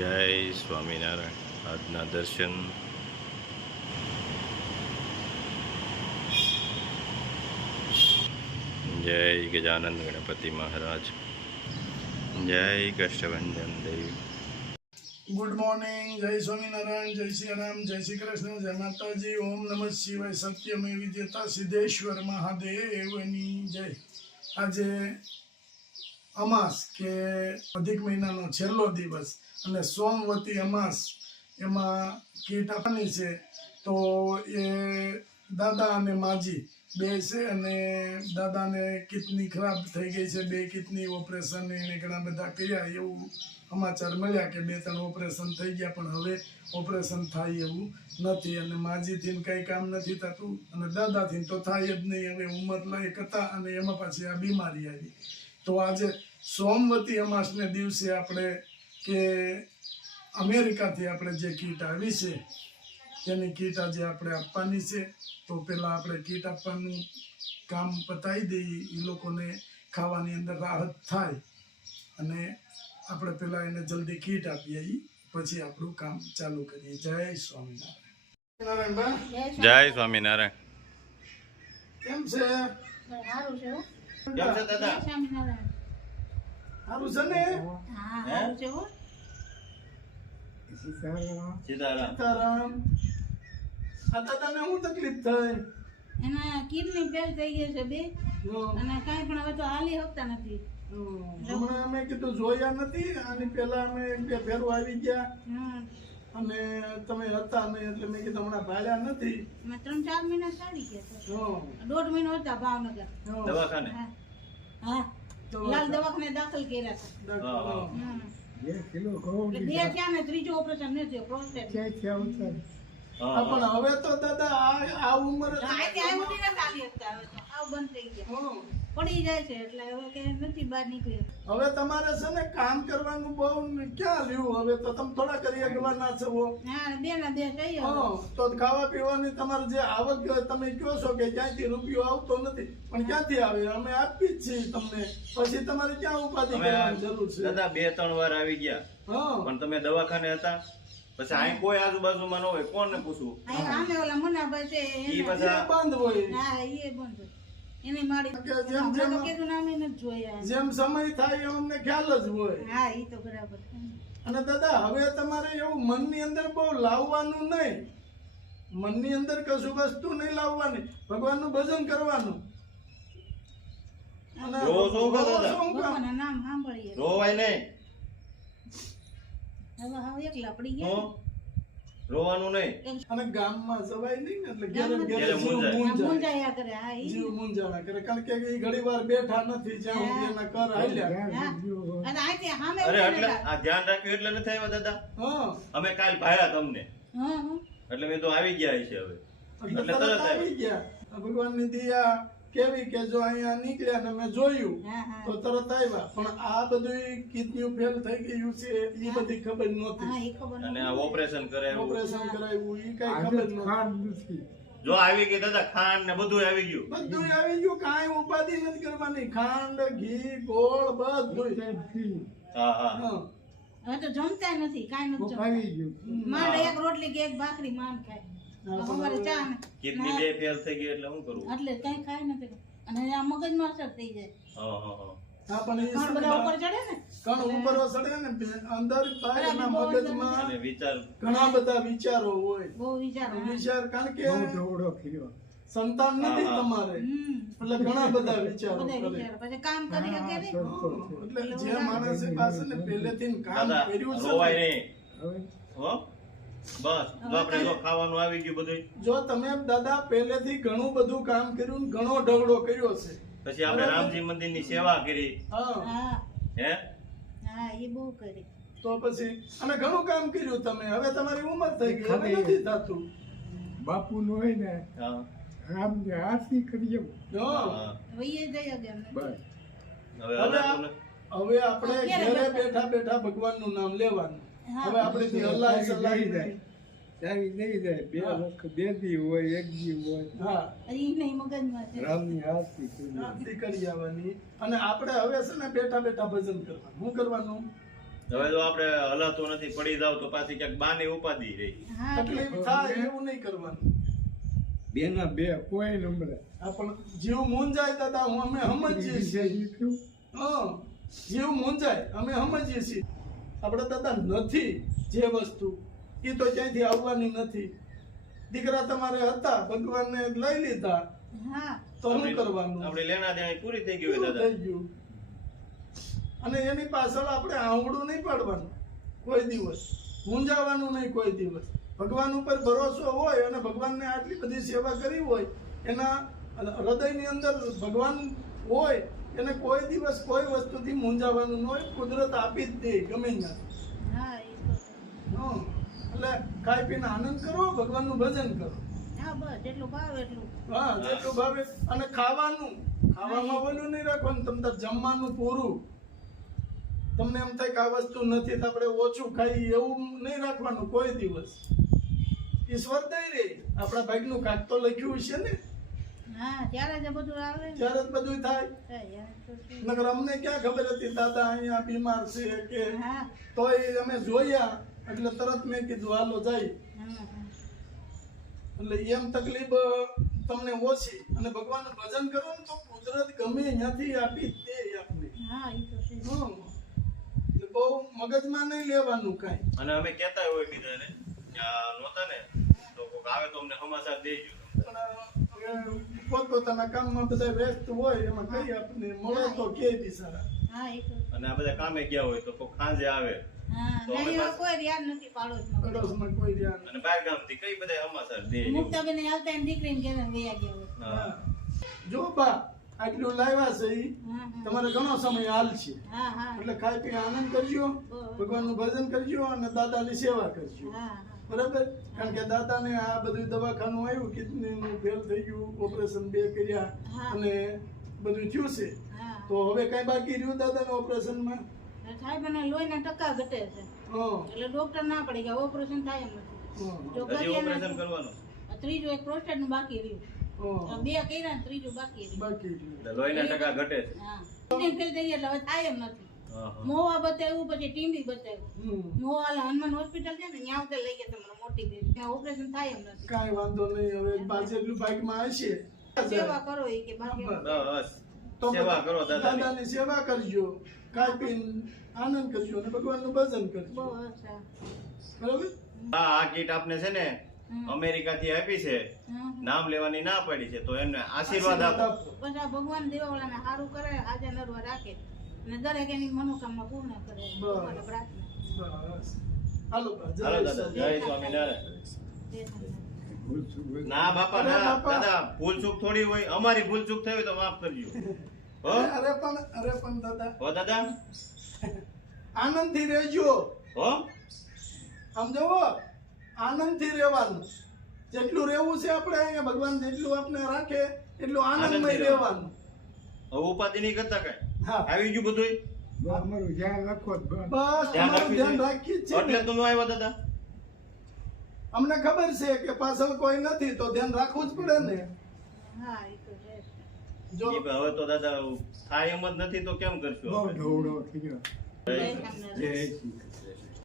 જય સ્વામિનારાયણ. આજના દર્શન જય ગજાનંદ ગણપતિ મહારાજ, જય કષ્ટભંજન દેવ. Good morning. જય સ્વામિનારાયણ, જય શ્રી રામ, જય શ્રી કૃષ્ણ, જય માતાજી. ઓમ નમઃ શિવાય. સત્યમે વિદ્યતા સિદ્ધેશ્વર મહાદેવની જય. આજે અમાસ કે અધિક મહિનાનો છેલ્લો દિવસ અને સોમવતી અમાસ, એમાં કીટ આપવાની છે. તો એ દાદા અને માજી બે છે અને દાદાને કિડની ખરાબ થઈ ગઈ છે. બે કિડની ઓપરેશન એને ઘણા બધા કર્યા એવું સમાચાર મળ્યા કે 2-3 ઓપરેશન થઈ ગયા, પણ હવે ઓપરેશન થાય એવું નથી. અને માજીથી કંઈ કામ નથી થતું અને દાદાથી તો થાય જ નહીં. હવે ઉંમર લાયક હતા અને એમાં પાછી આ બીમારી આવી. તો આજે સોમવતી અમાસને દિવસે આપણે કે અમેરિકાથી આપણે જે કીટ આવી છે તેની કીટ આજે આપણે આપવાની છે. તો પહેલાં આપણે કીટ આપવાનું કામ પતાવી દઈએ, એ લોકોને ખાવાની અંદર રાહત થાય અને આપણે પહેલાં એને જલ્દી કીટ આપીએ, પછી આપણું કામ ચાલુ કરીએ. જય સ્વામિનારાયણ. નારાયણભાઈ, જય સ્વામિનારાયણ. કેમ છે? સારું છે હો. કેમ છે દાદા? સ્વામિનારાયણ. સારું છે ને? હા, સારું છે હો. સીતારામ. સીતારામ. આ દાદાને શું તકલીફ થઈ? એના કિડની ફેલ થઈ ગઈ છે બે, જો, અને કાંઈ પણ હવે તો હાલી શકતા નથી. હમણાં અમે કીધું જોયા નથી. આની પહેલા અમે 2 ફેરો આવી ગયા હમ. અને તમે હતા નહીં એટલે મેં કીધું હમણાં ભાડ્યા નથી. અમે 3-4 મહિના ચાલી ગયા છે. જો, 1.5 મહિનો હતા ભાવનગર. જો, દવાખાને. હા, હા. લાલ દવાખાને દાખલ કર્યા હતા. હા. હમ. એટલે 2 થયા ને ત્રીજું ઓપરેશન નથી થયું, પ્રોસ્ટેટ. હા, પણ હવે તો દાદા આ ઉંમરે કાંઈ ત્યાં સુધી નથી હાલી શકતા. હવે તો આવ બંધ થઈ ગયા, હમ. પડી જાય છે એટલે હવે કે નથી બહાર નીકળી. હવે તમારે છે ને કામ કરવાનું બહુ ક્યાં રહ્યું. હવે તો તમે થોડા કરી શકવાના છો. હા, 2 ના 2 થઈ ગયા. હા, તો ખાવા પીવાની તમારે જે આવક તમે કહો છો કે ક્યાંથી રૂપિયો આવતો નથી, પણ ક્યાંથી આવે? અમે આપી જ છીએ તમને. પછી તમારે ક્યાં ઉપાધિ કરવાની જરૂર છે? દાદા 2-3 વાર આવી ગયા, હા, પણ તમે દવાખાને હતા. પછી અહીં કોઈ આજુબાજુમાં ન હોય, કોણને પૂછવું? આમે ઓલા મુન્નાભાઈ છે ઈ એને- બધા એ બંધ હોય. હા, એ બંધ હોય. એની મારી કે જેમ હમણાં તો જેમ- કીધું ને અમે નથી જોયા. જેમ સમય થાય એમ અમને ખ્યાલ જ હોય. હા, એ તો બરાબર. અને દાદા હવે તમારે એવું મનની અંદર બહુ લાવવાનું નહીં. મનની અંદર કશું વસ્તુ નહીં લાવવાની, ભગવાનનું ભજન કરવાનું. અને રોવો છો કે દાદા? રોવો છો કામ? ભગવાનના નામ સાંભળીએ. રોવાય નહીં. હવે હવે એકલા પડી ગયા. હું રોવાનું નહીં. અને ગામમાં જવાય નહીં ને એટલે ઘેરે ગામમાં ઘેરે ઘેરે જીવ મૂંઝાય. મૂંઝાય. મુંજાયા કરે. હા, ઈ. જીવ મૂંઝાણા કરે, કારણ કે એ ઘણી વાર બેઠા નથી જ્યાં સુધી એના કર હાલ્યા. હા. અને અહીંથી સામે અરે ઊભી એટલે નતા. આ ધ્યાન રાખ્યું એટલે નથી આવ્યા દાદા. હા, અમે કાલ ભાયા તમને, હા, હા. એટલે મેં તો આવી ગયા છે હવે. એટલે એટલે તરત તરત આવી ગયા. ભગવાનની દયા કેવી કે જો અહીંયા નીકળ્યા ને મેં જોયું હા, હા. તો તરત આવ્યા. પણ આ બધું કિડની ફેલ થઈ ગયું છે એ બધી ખબર હા, નહોતી. એ ખબર અને નથી. આ ઓપરેશન કરે એવું. ઓપરેશન કરાવ્યું એ કઈ ખબર નહોતી. જો આવી ગઈ દાદા, ખાંડ ને બધું આવી ગયું. બધું આવી ગયું. કાંઈ ઉપાધિ નથી કરવાની. ખાંડ, ઘી, ગોળ બધું. હા હા. હા. હવે તો જમતા નથી, કાંઈ નથી જમતા. માંડ એક રોટલી કે એક ભાખરી માંડ ખાય. અમારે ચા ને કિડની 2 ફેલ થઈ ગઈ એટલે શું કરવું? એટલે કઈ ખાય નથી. અને આ મગજમાં અસર થઈ જાય. હા હા હા. હા, પણ એ કણ બધા ઉપર ચડે ને. કણ ઉપર ચડે ને અંદર થાય એના મગજમાં અને વિચાર ઘણા બધા વિચારો હોય. બહુ વિચારો. વિચાર કારણ કે સંતાન નથી તમારે એટલે ઘણા બધા વિચારો બધા કરે. વિચારો. પછી કામ કરી શકે નહીં. એટલે જે માણસે પાસે ને પહેલેથી કામ દાદા કર્યું છે રોવાય ને, નહીં. હો બસ જો આપણે જો ખાવાનું આવી ગયું બધું, જો તમે દાદા પહેલેથી ઘણું બધું કામ કર્યું ને ઘણો ઢગલો કર્યો છે. પછી આપણે રામજી મંદિરની સેવા કરી. હા, હા, હે હા, એ બહુ કરી. તો પછી અને ઘણું કામ કર્યું તમે. હવે તમારી ઉંમર થઈ ગઈ, હવે નથી થતું. બાપુ નો હોય ને હા રામ ને આરતી કરીએ જો, હા. હવે એ જઈ ગયા એમને. બસ હવે હવે હલાતું નથી. હવે આપણે ઘરે બેઠા બેઠા ભગવાનનું નામ લેવાનું. હા. હવે આપણેથી હલાય સલાય નહીં. ત્યારે નહીં જાય બે વખત 2 દી હોય 1 દી હોય હા, એ નહીં મગજમાં છે. રામ ની આરતી કરીએ આરતી કરી આવવાની. અને આપણે હવે છે ને બેઠા બેઠા ભજન કરવાનું. શું કરવાનું? હવે તો આપણે હલાતો નથી, પડી જાવ તો પાછી ક્યાંક બાને ઉપાધી રહી. હા તકલીફ થાય એવું નહીં કરવાનું. બેના બે કોઈ નંબર આપણ જીવ મૂંઝાય દાદા અમે સમજીએ છીએ. હા, જીવ મૂંઝાય અમે સમજીએ છીએ. આપણે દાદા નથી જે વસ્તુ એ તો ક્યાંયથી આવવાની નથી. દીકરા તમારે હતા, ભગવાનને લઈ લીધા હા તો શું કરવાનું? આપણે લેણા દેણા પૂરી થઈ ગઈ હોય પૂરું દાદા. થઈ ગયું. અને એની પાછળ આપણે આંવડું નહીં પાડવાનું કોઈ દિવસ, મૂંઝાવાનું નહીં કોઈ દિવસ. ભગવાન ઉપર ભરોસો હોય અને ભગવાનને આટલી બધી સેવા કરી હોય, એના હૃદયની અંદર ભગવાન હોય, એને કોઈ દિવસ કોઈ વસ્તુથી મૂંઝાવાનું ન હોય. કુદરત આપી જ દે ગમે ત્યાં. હા એ તો છે. હં. એટલે ખાઈ પીને આનંદ કરો, ભગવાનનું ભજન કરો. હા બસ જેટલું ભાવે એટલું. હા, જેટલું ભાવે. અને ખાવાનું ખાવામાં બોલું નહીં રાખવાનું. તમને જમવાનું પૂરું. તમને એમ થાય કે આ વસ્તુ નથી તો આપણે ઓછું ખાઈ એવું નહીં રાખવાનું કોઈ દિવસ. ઈશ્વર દઈ રે, આપણા ભાગનું કાંક તો લખ્યું છે ને, હા ત્યારે જ બધું આવે ને. ત્યારે જ બધું થાય. યાર તો છે. નકર અમને ક્યાં ખબર હતી દાદા અહીંયા બીમાર છે કે, હા તોય અમે જોયા એટલે તરત મેં કીધું હાલો જાય. હા હા. એટલે એમ તકલીફ તમને ઓછી. અને ભગવાનનું ભજન કરો ને તો કુદરત ગમે ત્યાંથી આપી જ દે આપને. હા એ તો છે. હં. એટલે બહુ મગજમાં નહીં લેવાનું કાંઈ. અને અમે કહેતા હોય બીજાને કે આ નહોતા ને તો કોક આવે તો અમને સમાચાર દેજો. પણ પોતપોતાના કામમાં બધા વ્યસ્ત હોય, એમાં કઈ આપણને મળે તો કે બિચારા. હા એ તો છે. અને આ બધા કામે ગયા હોય તો કોક સાંજે આવે હા તો અમે નહીં પાછા- કોઈ યાદ નથી પાડોશમાં. પડોશમાં કોઈ ધ્યાન. અને બહાર ગામથી કઈ બધા સમાચાર દે. મુક્તાબેન આવતા એની દીકરીને ઘેરે વયા ગયા હોય. હા. જો બા આટલું લાવ્યા છે ઈ હા હા. તમારે ઘણો સમય હાલ છે. હા હા એટલે ખાઈ પી આનંદ કરજો, ભગવાનનું ભજન કરજો અને દાદાની સેવા કરજો. હા હા. બરાબર? કારણ કે દાદાને આ બધું દવાખાનું આવ્યું, કિડનીનું ફેલ થઈ ગયું, ઓપરેશન 2 કર્યા હા. અને બધું થયું છે. હા તો હવે કઈ બાકી રહ્યું દાદાના ઓપરેશનમાં? સાહેબ મને લોહીના ટકા ઘટે છે હં. એટલે ડોક્ટર ના પડી ગયા ઓપરેશન થાય એમ નથી. હં. જો હજી કરીએ ઓપરેશન ને કરવાનું તો ત્રીજું એક પ્રોસ્ટેટ નું બાકી રહ્યું. હં. 2 કર્યા ને ત્રીજું બાકી રહ્યું. બાકી રહ્યું. એટલે લોહીના ટકા ઘટે છે. હા કિડની ફેલ થઈ ગયા એટલે હવે થાય એમ નથી. હા, હા. મોવા બતાવ્યું પછી ટીંબી બતાવ્યું. હમ. મોવા હનુમાન હોસ્પિટલ છે ને ત્યાં ઉતર લઈ ગયા તમારે મોટી બેન ત્યાં ઓપરેશન થાય એમ નથી. કાંઈ વાંધો નહીં. હવે જેટલું બાઇકમાં હશે સેવા કરો એ કે બાકી બસ. બસ તો સેવા કરો દાદાની. દાદાની સેવા કરજો, ખાઈ પીને આનંદ કરજો અને ભગવાનનું ભજન બહુ કરજો. અચ્છા. બરાબર? આ કીટ આપને છે ને અમેરિકાથી આપી છે, હમ. નામ લેવાની ના પડી છે તો એમને આશીર્વાદ આપો. બસ આ ભગવાન દેવાવાળાને સારું કરે આજે નરવા રાખે અને દરેક એની મનોકામના પૂર્ણ કરે ભગવાનને પ્રાર્થના. બસ. હાલો બા, જય હાલો દાદા, જય સ્વામિનારાયણ. સ્વામિનારાયણ. જય સ્વામિનારાયણ. ના બાપા અરે ના બાપા. દાદા, ભૂલ ચૂક થોડી હોય, અમારી ભૂલ ચૂક થઈ હોય તો માફ કરજો. હો અરે પણ દાદા હો દાદા, આનંદથી રહેજો. હો આમ જુઓ, આનંદથી રહેવાનું. જેટલું રહેવું છે આપણે અહીંયા, ભગવાન જેટલું આપણે રાખે એટલું આનંદમય આનંદથી રહેવાનું. હવે ઉપાધિ નહીં કરતા કઈ. હા. આવી ગયું બધું અમારું ધ્યાન રાખો જ બસ. બસ તમારું ધ્યાન રાખી જ છે એટલે ને. તમે આવ્યા દાદા. અમને ખબર છે કે પાછળ કોઈ નથી તો ધ્યાન રાખવું જ પડે ને. હા એ તો છે. જો ઈ હવે તો દાદા થાય એમ જ નથી તો કેમ કરશું બહુ આપણે? ઢોળો થઈ ગયો. જય જય સ્વામિનારાયણ. જય શ્રી કૃષ્ણ.